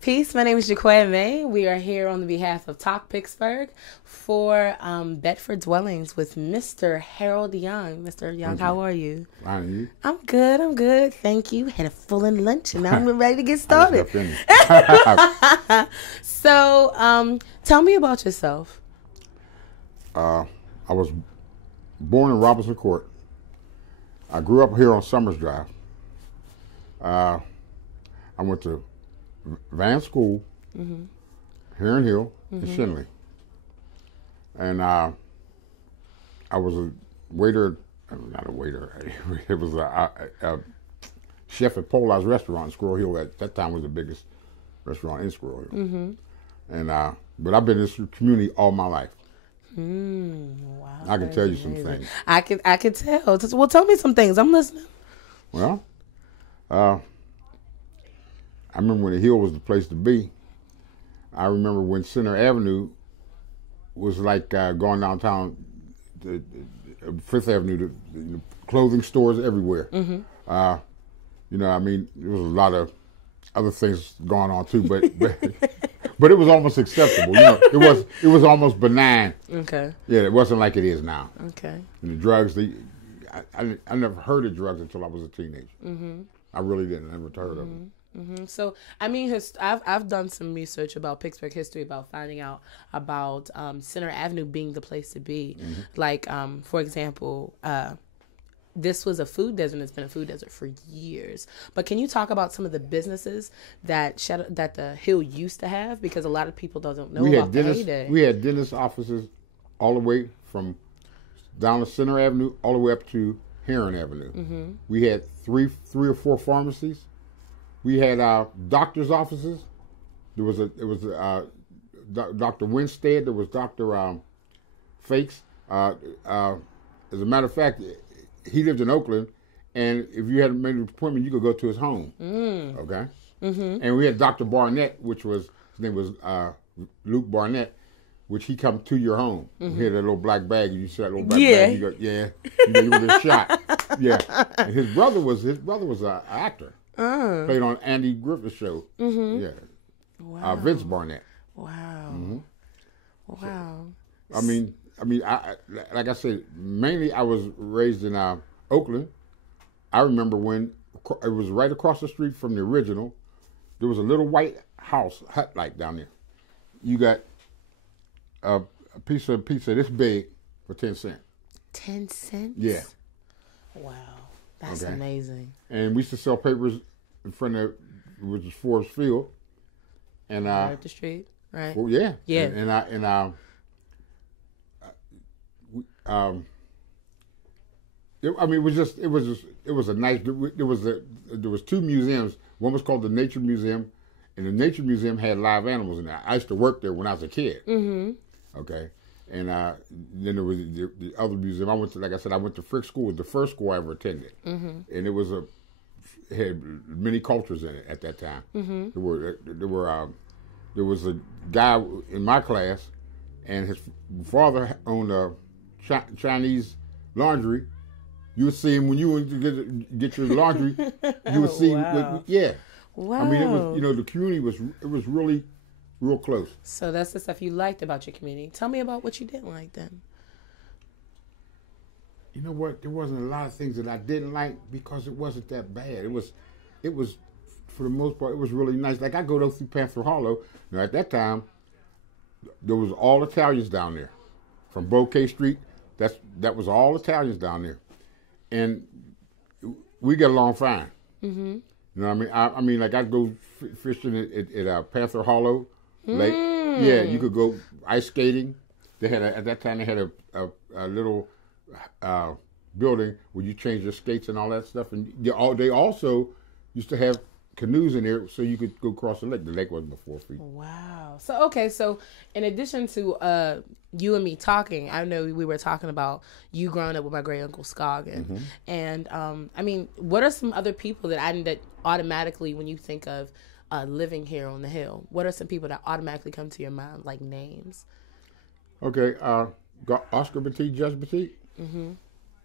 Peace. My name is Jacquea May. We are here on the behalf of Talk Pittsburgh for Bedford Dwellings with Mr. Harold Young. Mr. Young, how are you? Fine, and you? I'm good. I'm good. Thank you. Had a full in lunch, and now I'm ready to get started. So, tell me about yourself. I was born in Robinson Court. I grew up here on Summers Drive. I went to Van School, Heron Hill, and Shinley. And I was a waiter, not a waiter, it was a chef at Polar's restaurant in Squirrel Hill. At that time was the biggest restaurant in Squirrel Hill. And but I've been in this community all my life. Wow, I can tell you some things. I can tell. Well, tell me some things. I'm listening. Well, I remember when the Hill was the place to be. I remember when Center Avenue was like going downtown, Fifth Avenue, the clothing stores everywhere. You know, I mean, there was a lot of other things going on too, but it was almost acceptable. You know, it was almost benign. Okay. Yeah, it wasn't like it is now. Okay. And the drugs, I never heard of drugs until I was a teenager. I really didn't. I never heard of them. So, I mean, I've done some research about Pittsburgh history, about finding out about Center Avenue being the place to be. Like, for example, this was a food desert. It's been a food desert for years. But can you talk about some of the businesses that the Hill used to have? Because a lot of people don't know about the heyday. We had dentist offices all the way from down the Center Avenue all the way up to Heron Avenue. We had three or four pharmacies. We had doctors' offices. There was Dr. Winstead. There was Dr. Fakes. As a matter of fact, he lived in Oakland, and if you had made an appointment, you could go to his home. Okay. And we had Dr. Barnett, his name was Luke Barnett, which he come to your home. He had that little black bag, and you see that little black bag. You go, you know, you would have shot. Yeah. And his brother was an actor. Played on Andy Griffith's show. Yeah. Wow. Vince Barnett. Wow. Wow. So, I mean, like I said, mainly I was raised in Oakland. I remember when it was right across the street from the original. There was a little white hut like down there. You got a piece of pizza this big for 10 cents. 10 cents? Yeah. Wow. That's amazing. And we used to sell papers in front of, which is Forbes Field, and right up the street, right? Well, yeah, yeah. I mean, it was a nice. There was two museums. One was called the Nature Museum, and the Nature Museum had live animals in there. I used to work there when I was a kid. Okay. And then there was the other museum. I went to Frick School. It was the first school I ever attended, and it had many cultures in it at that time. There was a guy in my class, and his father owned a Chinese laundry. You would see him when you went to get your laundry. You would see, wow. Wow. I mean, it was the community was really real close. So that's the stuff you liked about your community. Tell me about what you didn't like then. You know what? There wasn't a lot of things that I didn't like because it wasn't that bad. It was for the most part, it was really nice. Like I go through Panther Hollow. Now at that time, there was all Italians down there, from Bouquet Street. That was all Italians down there, and we get along fine. You know what I mean? I mean, like I'd go fishing at Panther Hollow Lake. Yeah, you could go ice skating. They had at that time they had a little building where you change your skates and all that stuff, and they also used to have canoes in there so you could go across the lake. The lake wasn't but 4 feet. Wow. So in addition to you and me talking, I know we were talking about you growing up with my great uncle Scoggin, and I mean, what are some other people that automatically, when you think of living here on the Hill, what are some people that automatically come to your mind, like names? Okay, got Oscar Petit, Judge Petit.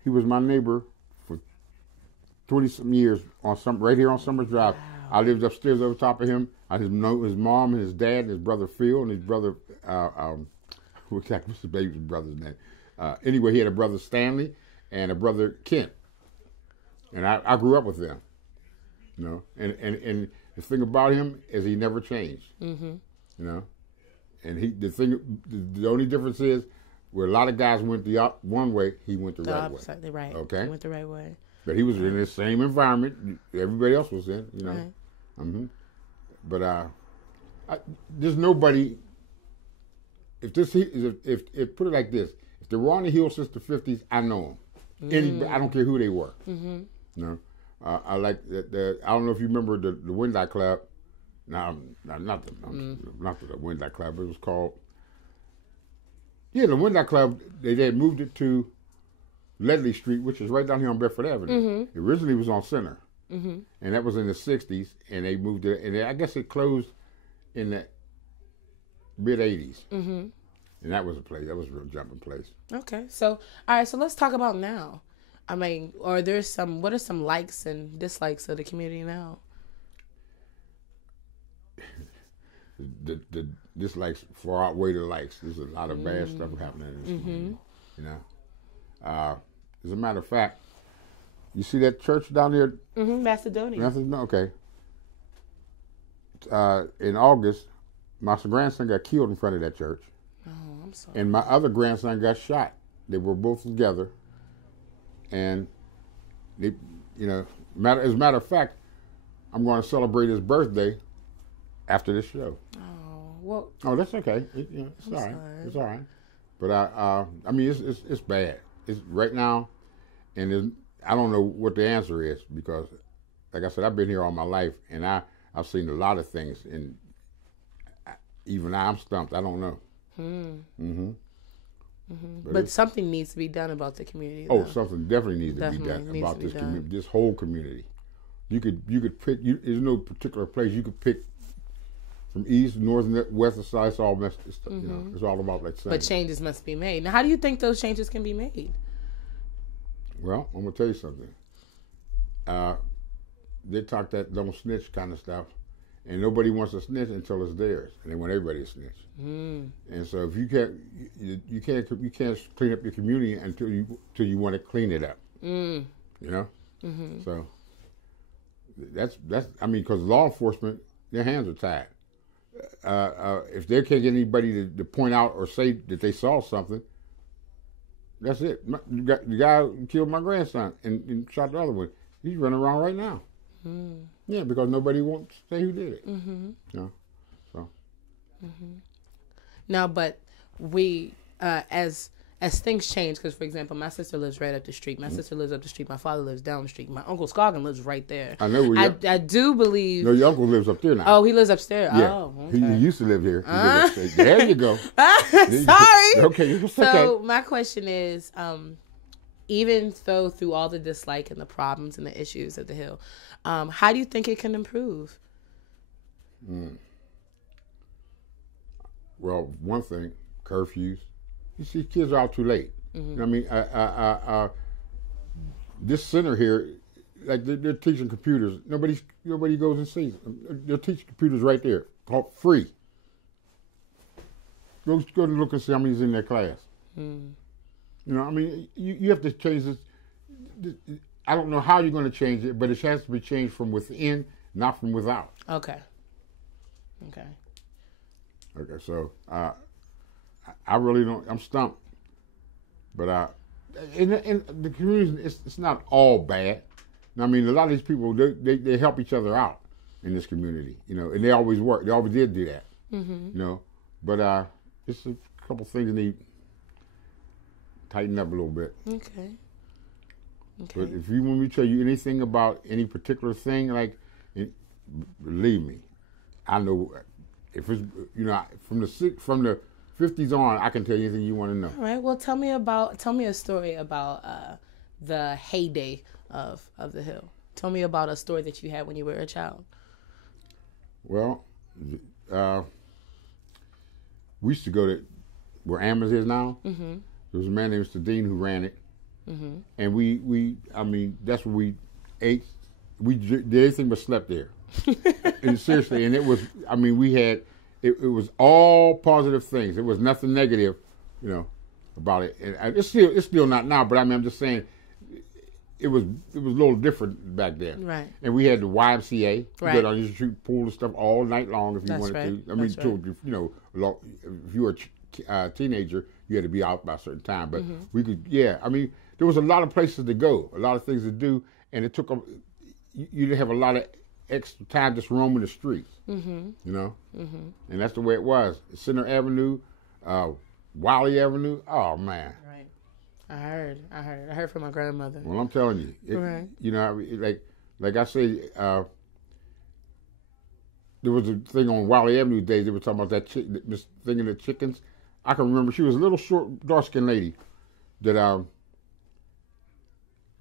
He was my neighbor for 20-some years right here on Summers Drive. Wow. I lived upstairs over top of him. I just know his mom and his dad and his brother Phil and his brother, what's the baby's brother's name? Anyway, he had a brother Stanley and a brother Kent. And I grew up with them, you know. And the thing about him is he never changed, you know. And the only difference is where a lot of guys went the one way, he went the right way. Exactly right. Okay. He went the right way. But he was in the same environment everybody else was in, you know. Right. But there's nobody. If put it like this, if they were on the hill since the '50s, I know them. I don't care who they were. You know, I like the. I don't know if you remember the Windeye Club. No, not the Windeye Club. It was called. Yeah, the Windeye Club. They had moved it to Ledley Street, which is right down here on Bedford Avenue. It originally was on Center, and that was in the '60s. And they moved it, and I guess it closed in the mid '80s. And that was a place. That was a real jumping place. Okay, so all right, so let's talk about now. I mean, what are some likes and dislikes of the community now? The dislikes far outweigh the likes. There's a lot of bad stuff happening in this community. You know, as a matter of fact, you see that church down there? Macedonia. Okay. In August, my grandson got killed in front of that church. Oh, I'm sorry. And my other grandson got shot. They were both together. And they, you know, as a matter of fact, I'm going to celebrate his birthday after this show. Oh, well. Oh, that's okay. It's all right. Sorry. It's all right. But I mean, it's bad. It's right now, and I don't know what the answer is because, like I said, I've been here all my life, and I've seen a lot of things, and even I'm stumped. I don't know. But something needs to be done about the community. Oh, something definitely needs to be done about this community, this whole community. You could pick. There's no particular place you could pick from east, north, west, or south. It's all messed. You know, it's all about like. But changes must be made. Now, how do you think those changes can be made? Well, I'm gonna tell you something. They talk that don't snitch kind of stuff, and nobody wants to snitch until it's theirs, and they want everybody to snitch. And so if you can't clean up your community until you want to clean it up. You know. So that's I mean, because law enforcement, their hands are tied. If they can't get anybody to point out or say that they saw something, that's it. The guy who killed my grandson and shot the other one, he's running around right now. Yeah, because nobody won't say who did it. You know, so. Now, but we, as things change, because for example, my sister lives right up the street. My sister lives up the street. My father lives down the street. My uncle Scoggin lives right there. I know. I do believe. No, your uncle lives up there now. Oh, he lives upstairs. Yeah. Oh, okay. He used to live here. There you go. Sorry. Okay. So my question is, even though through all the dislike and the problems and the issues of the Hill, how do you think it can improve? Well, one thing, curfews. You see, kids are out too late. I mean, this center here, like they're teaching computers. Nobody goes and sees them. They're teaching computers right there, called free. Go to look and see how many's in their class. You know, I mean, you have to change this. I don't know how you're going to change it, but it has to be changed from within, not from without. Okay. So I really don't. I'm stumped. But in the community, it's not all bad. I mean, a lot of these people they help each other out in this community, you know, and they always work. They always did do that, you know. But it's a couple things that need tighten up a little bit. Okay. But if you want me to tell you anything about any particular thing, like, believe me, I know. If it's, you know, from the 50s on, I can tell you anything you want to know. All right. Well, tell me a story about the heyday of the Hill. Tell me about a story that you had when you were a child. Well, we used to go to where Amherst is now. There was a man named Mr. Dean who ran it. And I mean, that's where we ate, we did anything but slept there. And seriously, and it was, I mean, we had, it was all positive things. It was nothing negative, about it. And it's still not now, but I mean, I'm just saying, it was a little different back then. Right. And we had the YMCA. Right. You go down the street, pool and stuff all night long if you wanted to. I mean, if you were a teenager, you had to be out by a certain time. But we could, I mean, there was a lot of places to go, a lot of things to do, and it took you didn't have a lot of extra time just roaming the streets, And that's the way it was. Center Avenue, Wiley Avenue, oh man. Right. I heard from my grandmother. Well, I'm telling you, right. Like I say, there was a thing on Wiley Avenue days, they were talking about that this thing of the chickens. I can remember she was a little short, dark-skinned lady that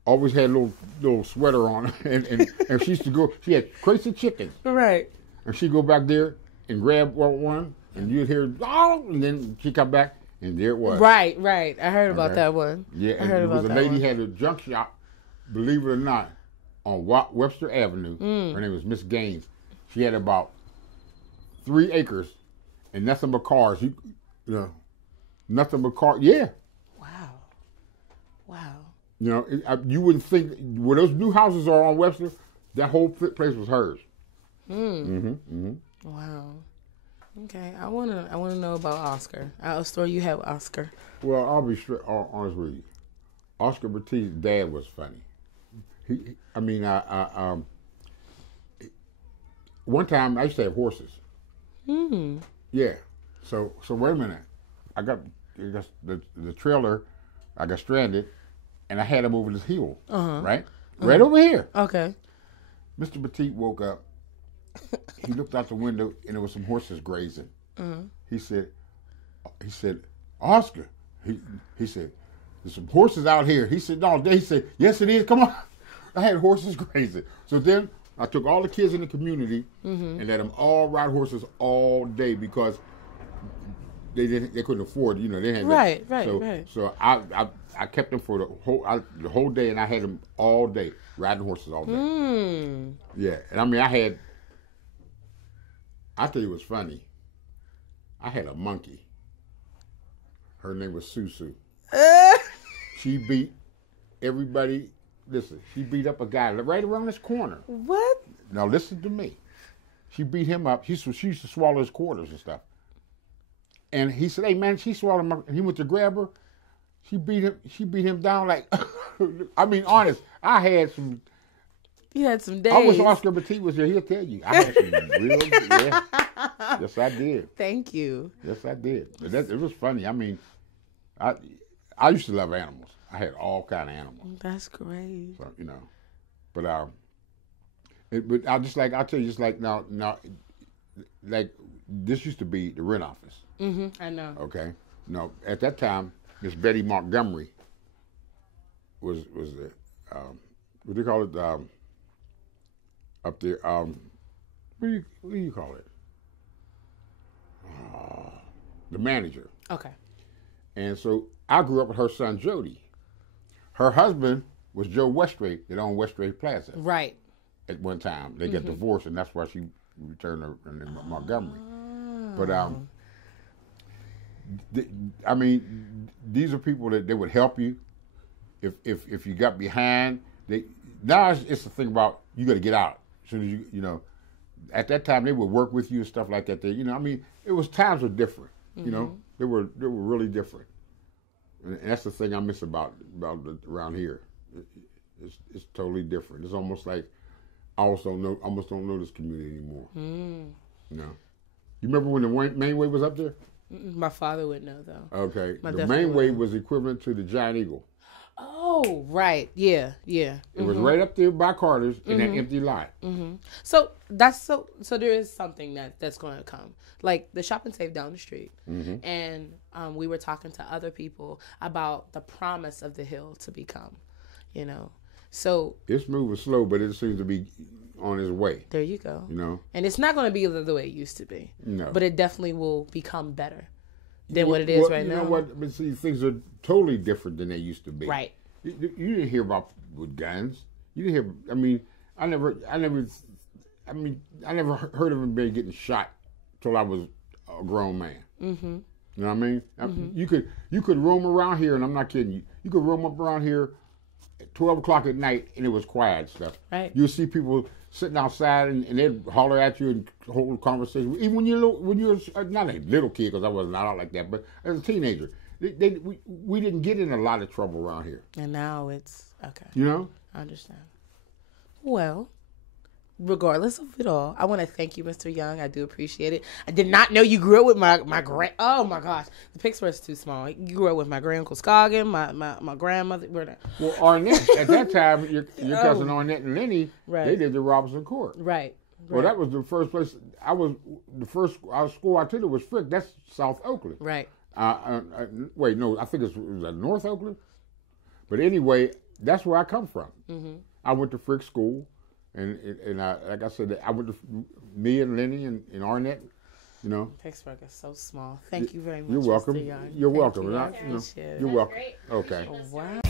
always had a little sweater on, and she used to go. She had crates of chickens, right? And she'd go back there and grab one, and you'd hear oh, and then she'd come back, and there it was. Right. I heard about that one. Yeah, and there was a lady had a junk shop, believe it or not, on Webster Avenue. Her name was Miss Gaines. She had about 3 acres, and nothing but cars. Nothing but cars. Yeah. Wow. You wouldn't think where those new houses are on Webster, that whole place was hers. Wow. Okay, I wanna know about Oscar. A story you have, Oscar. Well, I'll be honest with you. Oscar Bertiz's dad was funny. One time I used to have horses. Yeah. So wait a minute. I got the trailer. I got stranded, and I had him over this hill, right over here. Okay. Mr. Petit woke up. He looked out the window, and there was some horses grazing. He said, Oscar. He said, there's some horses out here. He said, no. He said, yes, it is. Come on. I had horses grazing. So then I took all the kids in the community and let them all ride horses all day because they couldn't afford, they didn't have right. So I kept them for the whole day, and I had them all day riding horses all day. Yeah, and I mean I tell you what's funny. I had a monkey. Her name was Susu. She beat everybody. Listen, she beat up a guy right around this corner. What? Now listen to me. She beat him up. She used to swallow his quarters and stuff. And he said, "Hey man, she swallowed my." He went to grab her. She beat him down like. I mean, honest. I had some. You had some days. I wish Oscar Petit was here. He'll tell you. I had some real. Yeah. Yes, I did. Thank you. Yes, I did. It was funny. I mean, I used to love animals. I had all kind of animals. That's great. So but I'll tell you, just like now, like this used to be the rent office. I know. Okay. No, at that time, Miss Betty Montgomery was the what do you call it? Up there, what do you call it? The manager. Okay. And so I grew up with her son Jody. Her husband was Joe Westray that owned Westray Plaza. Right. At one time, they got divorced, and that's why she returned her name Montgomery. But I mean, these are people that they would help you if you got behind. Now it's the thing about you got to get out. As soon as you at that time they would work with you and stuff like that. I mean, it was times were different. They were really different, and that's the thing I miss about around here. It's totally different. It's almost like I almost don't know this community anymore. You remember when the Mainway was up there? My father would know though. Okay, the Mainway was equivalent to the Giant Eagle. Oh, right. Yeah. It was right up there by Carter's in that empty lot. So so there is something that's going to come. Like the Shop and Save down the street. And we were talking to other people about the promise of the hill to become, So it's moving slow, but it seems to be on its way. There you go. And it's not going to be the way it used to be. No. But it definitely will become better than what it is right now. You know what? But see, things are totally different than they used to be. Right. You didn't hear about with guns. You didn't hear. I mean, I never heard of anybody getting shot till I was a grown man. Mm-hmm. You know what I mean? Mm-hmm. You could roam around here, and I'm not kidding you. You could roam up around here at 12 o'clock at night, and it was quiet and stuff. Right. You'll see people sitting outside, and they'd holler at you and hold a conversation. Even when you're not a little kid, because I wasn't out like that, but as a teenager, we didn't get in a lot of trouble around here. And now it's okay. You know? I understand. Well, regardless of it all, I want to thank you, Mr. Young. I do appreciate it. I did not know you grew up with my grand. Oh my gosh, the Pittsburgh is too small. You grew up with my great uncle Scoggin, my grandmother. Well, Arnett at that time, your cousin Arnett and Lenny, right. They did the Robinson Court. Right. Well, that was the first place. The first school I attended was Frick. That's South Oakland. Right. Wait, no, I think it was North Oakland. But anyway, that's where I come from. Mm-hmm. I went to Frick School. And like I said, I went to me and Lenny and Arnett, you know. Pittsburgh is so small. Thank you very much. You're welcome. Mr. Young. You're welcome. Thank you. You're welcome. Great. Okay. Wow.